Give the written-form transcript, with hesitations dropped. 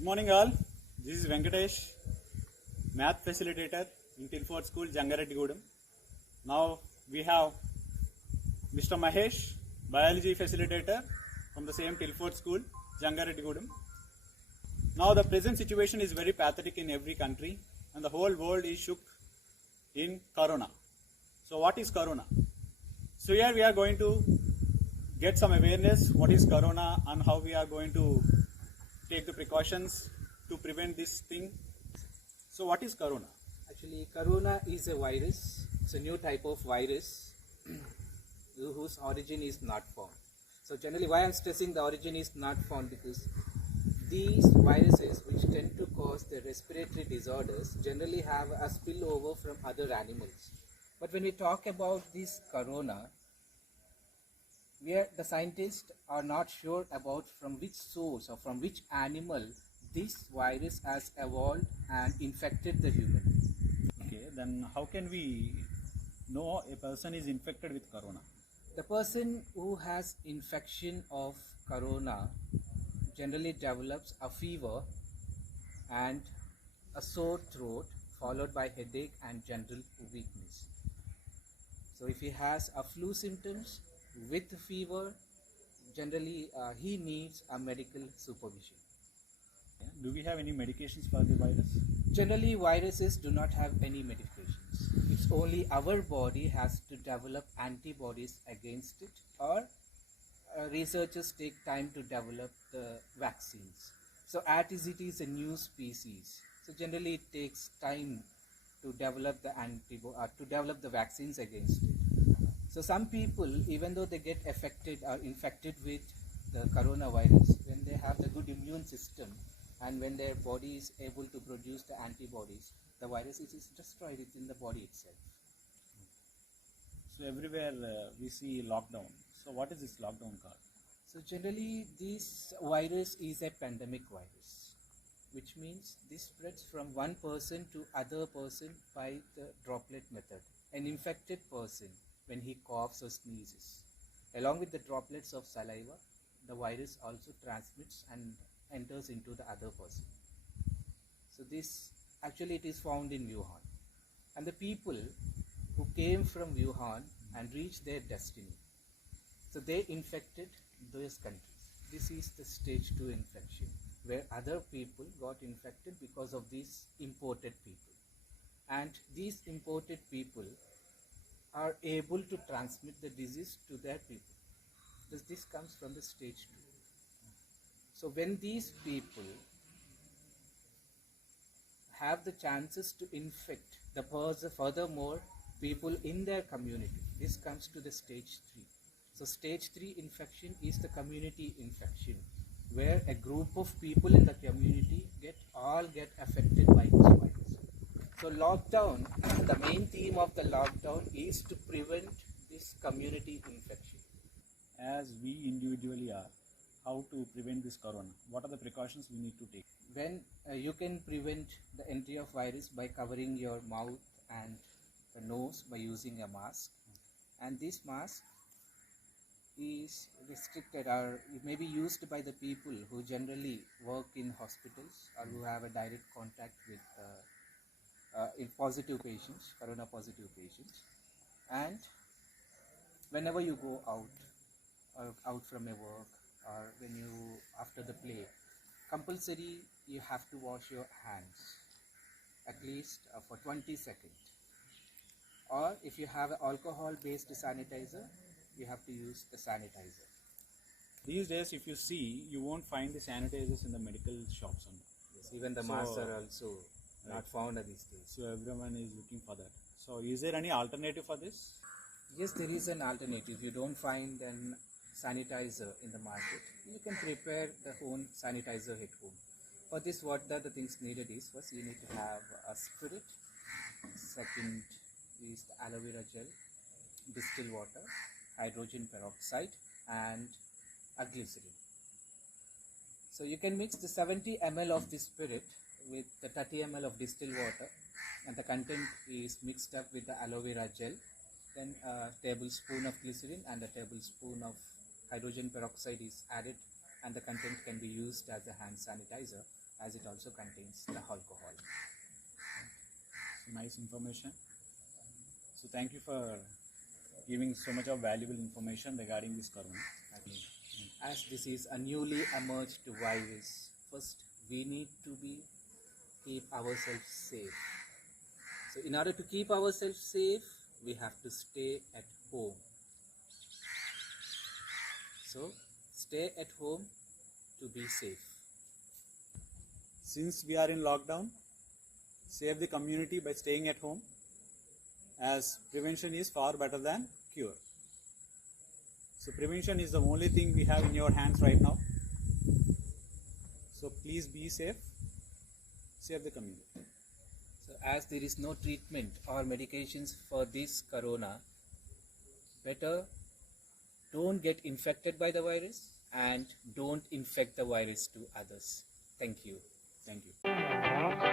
Good morning all. This is Venkatesh, math facilitator in Tilford School, Jangareddigudem. Now we have Mr. Mahesh, biology facilitator from the same Tilford School, Jangareddigudem. Now the present situation is very pathetic in every country and the whole world is shook in Corona. So what is Corona? So here we are going to get some awareness what is Corona and how we are going to take the precautions to prevent this thing. So what is Corona? Actually, Corona is a virus. It's a new type of virus whose origin is not found. So generally why I'm stressing the origin is not found, because these viruses which tend to cause the respiratory disorders generally have a spillover from other animals. But when we talk about this Corona, where the scientists are not sure about from which source or from which animal this virus has evolved and infected the human. Okay, then how can we know a person is infected with Corona? The person who has infection of Corona generally develops a fever and a sore throat followed by headache and general weakness. So if he has a flu symptoms with fever, generally he needs a medical supervision. Do we have any medications for the virus? Generally viruses do not have any medications. It's only our body has to develop antibodies against it, or researchers take time to develop the vaccines. So as it is a new species, so generally it takes time to develop the vaccines against it. So some people, even though they get affected or infected with the coronavirus, when they have the good immune system and when their body is able to produce the antibodies, the virus is destroyed within the body itself. So everywhere we see lockdown. So what is this lockdown called? So generally this virus is a pandemic virus, which means this spreads from one person to other person by the droplet method. An infected person, when he coughs or sneezes, along with the droplets of saliva, the virus also transmits and enters into the other person. So this actually it is found in Wuhan, and the people who came from Wuhan and reached their destiny, so they infected those countries. This is the stage 2 infection, where other people got infected because of these imported people, and these imported people are able to transmit the disease to their people. This comes from the stage 2. So when these people have the chances to infect the furthermore people in their community, this comes to the stage 3. So stage 3 infection is the community infection, where a group of people in the community get affected by this virus. So lockdown, the main theme of the lockdown is to prevent this community infection. As we individually are, how to prevent this Corona? What are the precautions we need to take? When you can prevent the entry of virus by covering your mouth and the nose by using a mask, and this mask is restricted or it may be used by the people who generally work in hospitals or who have a direct contact with positive patients, corona positive patients. And whenever you go out from a work, or when you after the play, compulsory you have to wash your hands at least for 20 seconds, or if you have an alcohol based sanitizer, you have to use the sanitizer. These days if you see, you won't find the sanitizers in the medical shops. Yes, even the masks are also not found these days. So everyone is looking for that. So is there any alternative for this? Yes, there is an alternative. If you don't find an sanitizer in the market, you can prepare the own sanitizer at home. For this, what are the things needed is, first you need to have a spirit, second is the aloe vera gel, distilled water, hydrogen peroxide and a glycerin. So you can mix the 70 ml of this spirit with the 30 ml of distilled water, and the content is mixed up with the aloe vera gel, then a tablespoon of glycerin and a tablespoon of hydrogen peroxide is added, and the content can be used as a hand sanitizer. as it also contains the alcohol. Nice information. So thank you for giving so much of valuable information regarding this corona. As this is a newly emerged virus, first we need to keep ourselves safe. So in order to keep ourselves safe, we have to stay at home. So stay at home to be safe. Since we are in lockdown, save the community by staying at home, as prevention is far better than cure. So prevention is the only thing we have in your hands right now. So please be safe, save the community. So as there is no treatment or medications for this corona, better don't get infected by the virus and don't infect the virus to others. Thank you. Thank you.